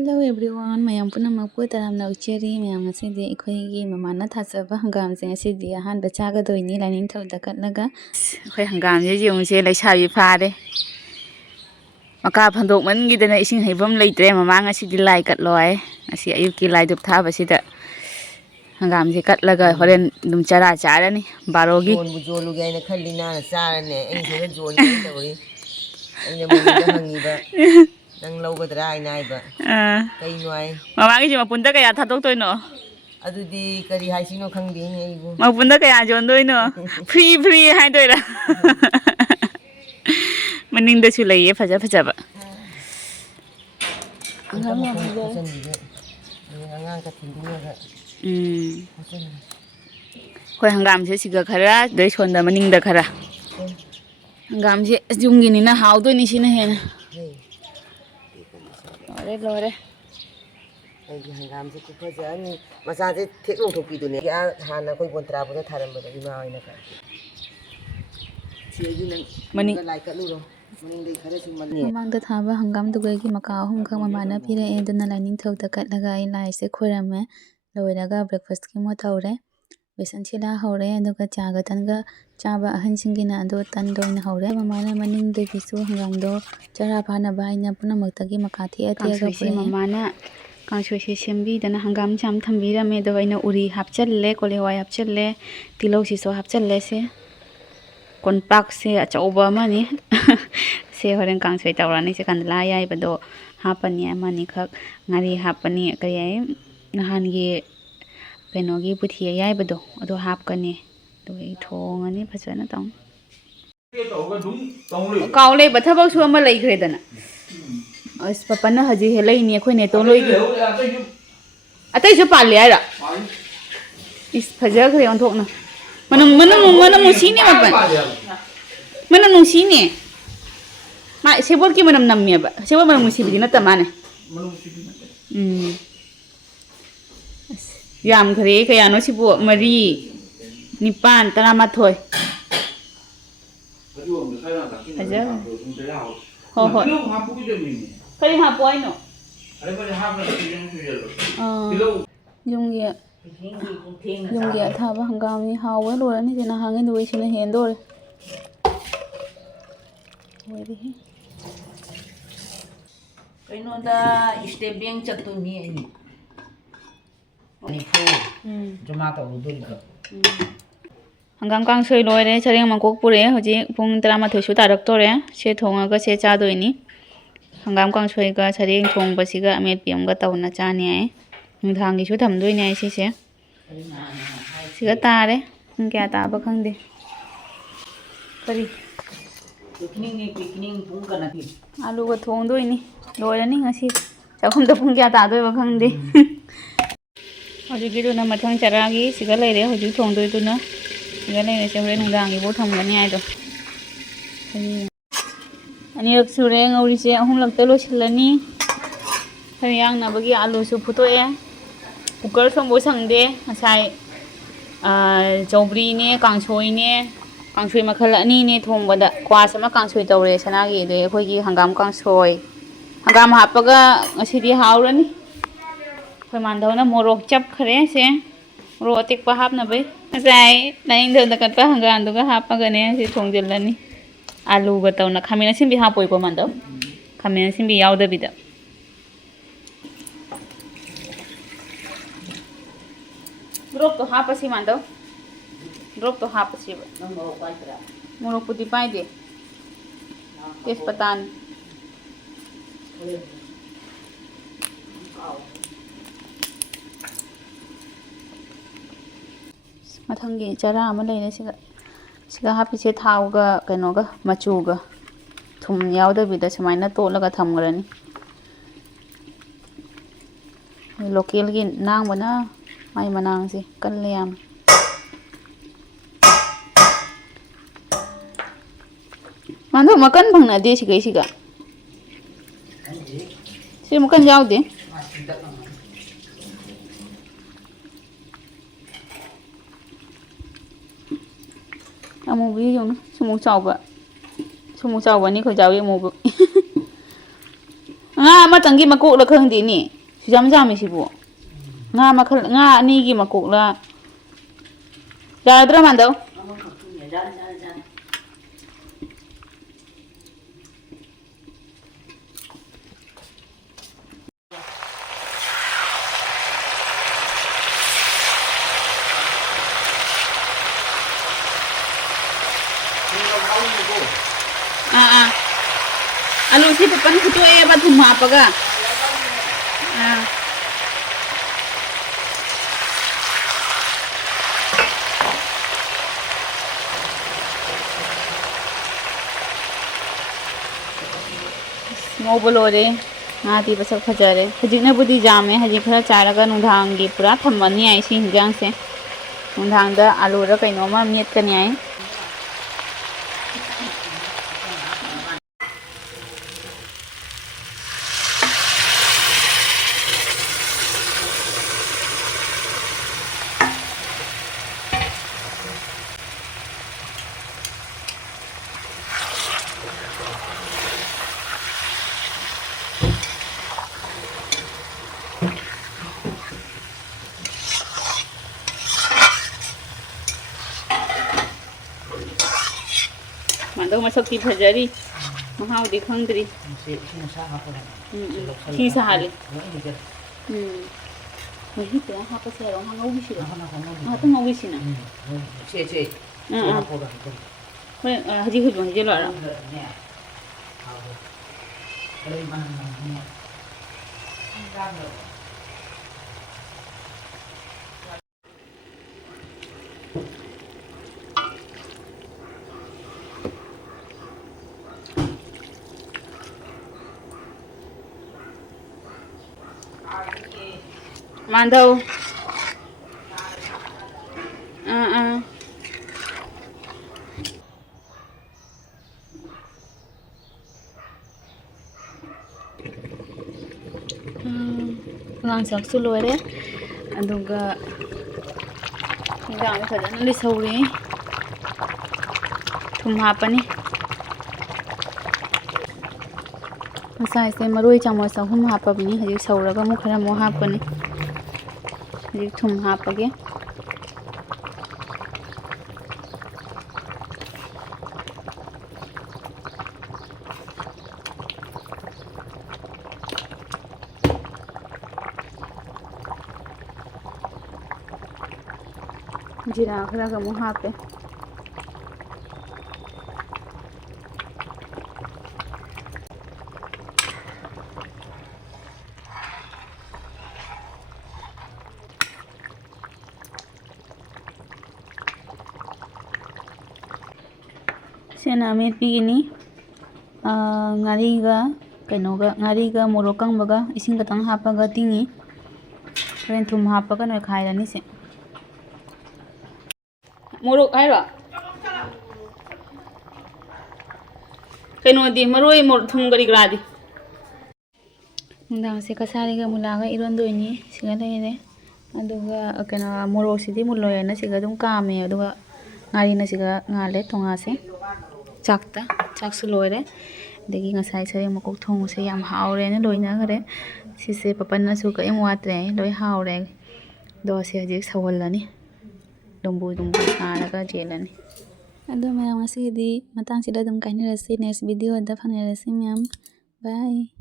Hello everyone, mayam punamꯛꯄꯨ ꯇꯔꯥꯝꯅ ꯎꯆꯦꯔꯤ ꯃꯌꯥꯝ ꯉꯁꯤꯗꯤ ꯑꯩꯈꯣꯏꯒꯤ ꯃꯃꯥꯅ ꯊꯥꯖꯕ ꯍꯪꯒꯥꯝꯁꯦ ꯉꯁꯤꯗꯤ ꯑꯍꯥꯟꯕ ꯆꯥꯒꯗꯣꯏꯅꯤ ꯂꯥꯏꯅꯤꯡꯊꯧꯗ ꯀꯠꯂꯒ ꯑꯩꯈꯣꯏ ꯍꯪꯒꯥꯝꯁꯦ ꯌꯦꯡꯉꯨꯁꯦ ꯂꯩꯁꯥꯕꯤ ꯐꯥꯔꯦ ꯃꯀꯥ ꯐꯟꯗꯣꯛꯃꯟꯒꯤꯗꯅ ꯏꯁꯤꯡ ꯍꯩꯐꯝ ꯂꯩꯇ꯭ꯔꯦ ꯃꯃꯥ ꯉꯁꯤꯗꯤ ꯂꯥꯏ ꯀꯠꯂꯣ ꯍꯥꯏ ꯉꯁꯤ ꯑꯌꯨꯛꯀꯤ ꯂꯥꯏꯗꯨꯛ ꯊꯥꯕꯁꯤꯗ ꯍꯪꯒꯥꯝꯁꯦ ꯀꯠꯂꯒ ꯍꯣꯔꯦꯟ ꯑꯗꯨꯝ ꯆꯔꯥ ꯆꯥꯔꯅꯤ ꯕꯥꯔꯣꯒꯤ ꯖꯣꯜꯂꯨꯒꯦ ꯍꯥꯏꯅ ꯈꯜꯂꯤ ꯅꯥꯅ ꯆꯥꯔꯅꯦ ꯑꯩ ꯁꯤꯗ ꯖꯣꯜꯂꯦꯅ ꯇꯧꯔꯤ ꯑꯩꯅ ꯃꯅꯤꯡꯗ ꯍꯪꯉꯤꯕ ꯅꯪ ꯂꯧꯒꯗ꯭ꯔꯥ ꯍꯥꯏꯅ ꯍꯥꯏꯕ ꯀꯩꯅꯣ ꯍꯥꯏ ꯃꯃꯥꯒꯤꯁꯦ ꯃꯄꯨꯟꯗ ꯀꯌꯥ ꯊꯥꯗꯣꯛꯇꯣꯏꯅꯣ ꯑꯗꯨꯗꯤ ꯀꯔꯤ ꯍꯥꯏꯁꯤꯅꯣ ꯈꯪꯗꯦꯅꯦ ꯑꯩꯕꯨ ꯃꯄꯨꯟꯗ ꯀꯌꯥ ꯌꯣꯟꯗꯣꯏꯅꯣ ꯐ꯭ꯔꯤ ꯍꯥꯏꯗꯣꯏꯔꯥ ꯃꯅꯤꯡꯗꯁꯨ ꯂꯩꯌꯦ ꯐꯖ ꯐꯖꯕ ꯑꯉꯥꯡ ꯀꯊꯤꯟꯗꯨꯉꯒ ꯑꯩꯈꯣꯏ ꯍꯪꯒꯥꯝꯁꯦ ꯁꯤꯒ ꯈꯔ ꯑꯗꯩ ꯁꯣꯟꯗ ꯃꯅꯤꯡꯗ ꯈꯔ ꯍꯪꯒꯥꯝꯁꯦ ꯌꯨꯝꯒꯤꯅꯤꯅ ꯍꯥꯎꯗꯣꯏꯅꯤ ꯁꯤꯅ ꯍꯦꯟꯅ ꯂꯣꯏꯔꯦ ꯑꯩꯒꯤ ꯍꯪꯒꯥꯝꯁꯦ ꯈꯨꯐꯖꯅꯤ ꯃꯆꯥꯁꯦ ꯊꯦꯛ ꯂꯧꯊꯣꯛꯄꯤꯗꯨꯅꯦ ꯍꯥꯟꯅ ꯑꯩꯈꯣꯏ ꯕꯣꯟꯇ꯭ꯔꯥꯕꯨꯗ ꯊꯥꯔꯝꯕꯗꯣ ꯏꯃꯥ ꯍꯣꯏꯅ ꯁꯤꯗꯤ ꯅꯪ ꯂꯥꯏ ꯀꯠꯂꯨꯔꯣ ꯃꯅꯤꯡꯗꯩ ꯈꯔꯁꯨ ꯃꯃꯥꯡꯗ ꯊꯥꯕ ꯍꯪꯒꯥꯝꯗꯨꯒꯒꯤ ꯃꯀꯥ ꯑꯍꯨꯝꯈꯛ ꯃꯃꯥꯅ ꯄꯤꯔꯛꯑꯦ ꯑꯗꯨꯅ ꯂꯥꯏꯅꯤꯡꯊꯧꯗ ꯀꯠꯂꯒ ꯑꯩ ꯂꯥꯏꯁꯦ ꯈꯣꯏꯔꯝꯃꯦ ꯂꯣꯏꯔꯒ ꯕ꯭ꯔꯦꯛꯐꯥꯁꯀꯤ ꯑꯃ ꯇꯧꯔꯦ ꯕꯦꯁꯟ ꯁꯤꯔꯥ ꯍꯧꯔꯦ ꯑꯗꯨꯒ ꯆꯥꯒ ꯇꯟꯒ ꯆꯥꯕ ꯑꯍꯟꯁꯤꯡꯒꯤꯅ ꯑꯗꯣ ꯇꯟꯗ ꯑꯣꯏꯅ ꯍꯧꯔꯦ ꯃꯃꯥꯅ ꯃꯅꯤꯡꯗꯒꯤꯁꯨ ꯍꯪꯒꯥꯝꯗꯣ ꯆꯔꯥ ꯐꯥꯅꯕ ꯑꯩꯅ ꯄꯨꯝꯅꯃꯛꯇꯒꯤ ꯃꯀꯥ ꯊꯦꯛꯑ ꯄꯨꯔꯛꯑꯦ ꯃꯃꯥꯅ ꯀꯥꯡꯁꯣꯏꯁꯦ ꯁꯦꯝꯕꯤꯗꯅ ꯍꯪꯒꯥꯝꯁꯦ ꯌꯥꯝ ꯊꯝꯕꯤꯔꯝꯃꯦ ꯑꯗꯨꯒ ꯑꯩꯅ ꯎꯔꯤ ꯍꯥꯞꯆꯜꯂꯦ ꯀꯣꯂꯤ ꯍꯋꯥꯏ ꯍꯥꯞꯆꯜꯂꯦ ꯇꯤꯜꯍꯧꯁꯤꯁꯨ ꯍꯥꯞꯆꯜꯂꯦ ꯁꯦ ꯀꯣꯟꯄꯥꯛꯁꯦ ꯑꯆꯧꯕ ꯑꯃꯅꯤ ꯁꯦ ꯍꯣꯔꯦꯟ ꯀꯥꯡꯁꯣꯏ ꯇꯧꯔꯅꯤ ꯁꯦ ꯀꯟꯗꯂꯥ ꯑꯌꯥꯏꯕꯗꯣ ꯍꯥꯞꯄꯅꯤ ꯑꯃꯅꯤꯈꯛ ꯉꯥꯔꯤ ꯍꯥꯞꯄꯅꯤ ꯀꯔꯤ ꯍꯥꯏ ꯅꯍꯥꯟꯒꯤ ꯀꯩꯅꯣꯒꯤ ꯄꯨꯊꯤ ꯑꯌꯥꯏꯕꯗꯣ ꯑꯗꯣ ꯍꯥꯞꯀꯅꯤ ꯑꯗꯨꯒ ꯑꯩ ꯊꯣꯡꯉꯅꯤ ꯐꯖꯅ ꯇꯧꯅꯤ ꯀꯥꯎ ꯂꯩꯕ ꯊꯕꯛꯁꯨ ꯑꯃ ꯂꯩꯈ꯭ꯔꯦꯗꯅ ꯑꯁ ꯄꯄꯟꯅ ꯍꯧꯖꯤꯛ ꯍꯦꯜꯂꯛꯏꯅꯤ ꯑꯩꯈꯣꯏ ꯅꯦꯇꯣꯟ ꯂꯣꯏꯒꯤ ꯑꯇꯩꯁꯨ ꯄꯥꯜꯂꯤ ꯍꯥꯏꯔ ꯏꯁ ꯐꯖꯈ꯭ꯔꯦ ꯑꯣꯟꯊꯣꯛꯅ ꯃꯅꯝ ꯅꯨꯡꯁꯤꯅꯦ ꯃꯄꯟ ꯃꯅꯝ ꯅꯨꯡꯁꯤꯅꯦ ꯃꯥ ꯁꯦꯕꯣꯠꯀꯤ ꯃꯅꯝ ꯅꯝꯃꯦꯕ ꯁꯦꯕꯣꯠ ꯃꯅꯝ ꯅꯨꯡꯁꯤꯕꯗꯤ ꯅꯠꯇ ꯃꯥꯅꯦ ꯑꯁ ꯌꯥꯝꯈ꯭ꯔꯦ ꯀꯌꯥꯅꯣ ꯁꯤꯕꯨ 3 9 11 ꯐꯖꯈ꯭ꯔꯦ ꯍꯣꯏ ꯍꯣꯏ ꯀꯔꯤ ꯍꯥꯞꯄꯣ ꯍꯥꯏꯅꯣ ꯌꯨꯝꯒꯤ ꯑꯊꯥꯕ ꯍꯪꯒꯥꯝꯅꯤ ꯍꯥꯎꯕ ꯂꯣꯏꯔꯅꯤ ꯁꯤ ꯅꯍꯥꯟꯉꯩ ꯅꯣꯏꯁꯤꯅ ꯍꯦꯟꯗꯣꯔꯦ ꯑꯣꯏꯔꯦꯍꯦ ꯀꯩꯅꯣꯗ ꯏꯁꯇꯦꯠ ꯕꯦꯡ ꯆꯠꯇꯣꯏꯅꯤ ꯑꯩ ꯅꯤꯐꯨ ꯖꯃꯥ ꯇꯧꯔꯨꯗꯣꯔꯤꯕ ꯍꯪꯒꯥꯝ ꯀꯥꯡꯁꯣꯏ ꯂꯣꯏꯔꯦ ꯁꯔꯦꯡ ꯃꯀꯣꯛ ꯄꯨꯔꯛꯑꯦ ꯍꯧꯖꯤꯛ ꯄꯨꯡ 11ꯁꯨ ꯇꯥꯔꯛꯇꯣꯔꯦ ꯁꯦ ꯊꯣꯡꯉꯒ ꯁꯦ ꯆꯥꯗꯣꯏꯅꯤ ꯍꯪꯒꯥꯝ ꯀꯥꯡꯁꯣꯏꯒ ꯁꯔꯦꯡ ꯊꯣꯡꯕꯁꯤꯒ ꯑꯃꯦꯠꯄꯤ ꯑꯃꯒ ꯇꯧꯅ ꯆꯥꯅꯤ ꯍꯥꯏ ꯅꯨꯡꯗꯥꯡꯒꯤꯁꯨ ꯊꯝꯗꯣꯏꯅꯦ ꯍꯥꯏ ꯁꯤꯁꯦ ꯁꯤꯒ ꯇꯥꯔꯦ ꯄꯨꯡ ꯀꯌꯥ ꯇꯥꯕ ꯈꯪꯗꯦ ꯀꯔꯤ ꯄꯨꯡ ꯀꯅꯥ ꯑꯂꯨꯒ ꯊꯣꯡꯗꯣꯏꯅꯤ ꯂꯣꯏꯔꯅꯤ ꯉꯁꯤ ꯆꯥꯛꯈꯨꯝꯗ ꯄꯨꯡ ꯀꯌꯥ ꯇꯥꯗꯣꯏꯕ ꯈꯪꯗꯦ ꯍꯧꯖꯤꯛꯀꯤꯗꯨꯅ ꯃꯊꯪ ꯆꯔꯥꯒꯤ ꯁꯤꯒ ꯂꯩꯔꯦ ꯍꯧꯖꯤꯛ ꯊꯣꯡꯗꯣꯏꯗꯨꯅ ꯁꯤꯒ ꯂꯩꯔꯦꯁꯦ ꯍꯣꯔꯦꯟ ꯅꯨꯡꯗꯥꯡꯒꯤꯐꯥꯎ ꯊꯝꯒꯅꯤ ꯍꯥꯏꯗꯣ ꯑꯅꯤꯔꯛ ꯁꯨꯔꯦ ꯉꯧꯔꯤꯁꯦ 3ꯂꯛꯇ ꯂꯣꯏꯁꯤꯜꯂꯅꯤ ꯈꯔ ꯌꯥꯡꯅꯕꯒꯤ ꯑꯂꯨꯁꯨ ꯐꯨꯠꯇꯣꯛꯑꯦ ꯀꯨꯀꯔ ꯁꯣꯝꯕ ꯁꯪꯗꯦ ꯉꯁꯥꯏ ꯆꯧꯕ꯭ꯔꯤꯅꯦ ꯀꯥꯡꯁꯣꯏꯅꯦ ꯀꯥꯡꯁꯣꯏ ꯃꯈꯜ 2ꯅꯦ ꯊꯣꯡꯕꯗ ꯀ꯭ꯋꯥꯁ ꯑꯃ ꯀꯥꯡꯁꯣꯏ ꯇꯧꯔꯦ ꯁꯅꯥꯒꯤ ꯑꯗꯩ ꯑꯩꯈꯣꯏꯒꯤ ꯍꯪꯒꯥꯝ ꯀꯥꯡꯁꯣꯏ ꯍꯪꯒꯥꯝ ꯍꯥꯞꯄꯒ ꯉꯁꯤꯗꯤ ꯍꯥꯎꯔꯅꯤ ꯑꯩꯈꯣꯏ ꯃꯥꯟꯗꯧꯅ ꯃꯣꯔꯣꯛ ꯆꯞꯈ꯭ꯔꯦ ꯁꯦ ꯃꯣꯔꯣꯛ ꯑꯇꯦꯛꯄ ꯍꯥꯞꯅꯕꯩ ꯉꯁꯥꯏ ꯂꯥꯏꯅꯤꯡꯊꯧꯗ ꯀꯠꯄ ꯍꯪꯒꯥꯝꯗꯨꯒ ꯍꯥꯞꯄꯒꯅꯦ ꯁꯤ ꯊꯣꯡꯖꯤꯜꯂꯅꯤ ꯑꯂꯨꯒ ꯇꯧꯅ ꯈꯥꯃꯦꯟ ꯑꯁꯤꯟꯕꯤ ꯍꯥꯞꯄꯣꯏꯀꯣ ꯃꯥꯟꯗꯧ ꯈꯥꯃꯦꯟ ꯑꯁꯤꯟꯕꯤ ꯌꯥꯎꯗꯕꯤꯗ ꯗ꯭ꯔꯣꯞꯇꯣ ꯍꯥꯞꯄꯁꯤ ꯃꯥꯟꯗꯧ ꯗ꯭ꯔꯣꯞꯇꯣ ꯍꯥꯞꯄꯁꯤꯕ ꯃꯣꯔꯣꯛꯄꯨꯗꯤ ꯄꯥꯏꯗꯦ ꯇꯦꯖꯄꯇꯥꯅꯤ ꯃꯊꯪꯒꯤ ꯆꯔꯥ ꯑꯃ ꯂꯩꯔꯦ ꯁꯤꯒ ꯍꯥꯞꯄꯤꯁꯦ ꯊꯥꯎꯒ ꯀꯩꯅꯣꯒ ꯃꯆꯨꯒ ꯊꯨꯝ ꯌꯥꯎꯗꯕꯤꯗ ꯁꯨꯃꯥꯏꯅ ꯇꯣꯠꯂꯒ ꯊꯝꯈ꯭ꯔꯅꯤ ꯂꯣꯀꯦꯜꯒꯤ ꯅꯥꯡꯕꯅ ꯃꯥꯏ ꯃꯅꯥꯡꯁꯦ ꯀꯜꯂꯦ ꯌꯥꯝ ꯃꯥꯟꯗꯣ ꯃꯀꯟ ꯐꯪꯅꯗꯦ ꯁꯤꯒ ꯁꯤ ꯃꯀꯟ ꯌꯥꯎꯗꯦ ꯑꯃꯨꯕꯤ ꯌꯦꯡꯉꯨ ꯁꯨꯃꯨꯛ ꯆꯥꯎꯕ ꯑꯅꯤ ꯈꯣꯏꯖꯥꯎꯒꯤ ꯑꯃꯨꯕ nga amatanggi makok la khangdi ni sijam jam sibu nga makhal nga ani gi makok la dadra mandau alu si papan kutu e ba thum hapaga ngau bolore nga ti pasak phajare hajikna budi jame hajik khara charaga nungdhangi pura thammani ai si hinjang se nungdhangda alu ra kaino ma miet kani ai mandau masak ti phajari mahau di khangdri khi sa hali hi pe ha pa se ro ngau bi sira ha ta ngau bi sina che che hoi haji hu jong je lo ra mandau ngang sak su loire aduga jam phajana li sauri thum hapani masai se maroi chamoch ahum hapabni haji sauraga mu khara mo hapani haji thum hapage jira khara ga mo hape sena met pigini ngariga kainoga ngariga morokang baga ising katang hapaga tingi ren thum hapaga noi khairani se morok aira kaino di maroi mor thum gari gradi nundang se kasari ga mulaga irondoini siga leire aduga kana morok sidi muloyana siga dum kame aduga ngari na siga ngale thonga se chakta chaksu loire degi ngasai sareng makok thong se yam haure ne loina gare sise papan na su ka em watre loi haure do se ji sawalani dombu saraga jelani ado mayam asidi matang sida dum kainirasi next video da phanirasi ma'am bye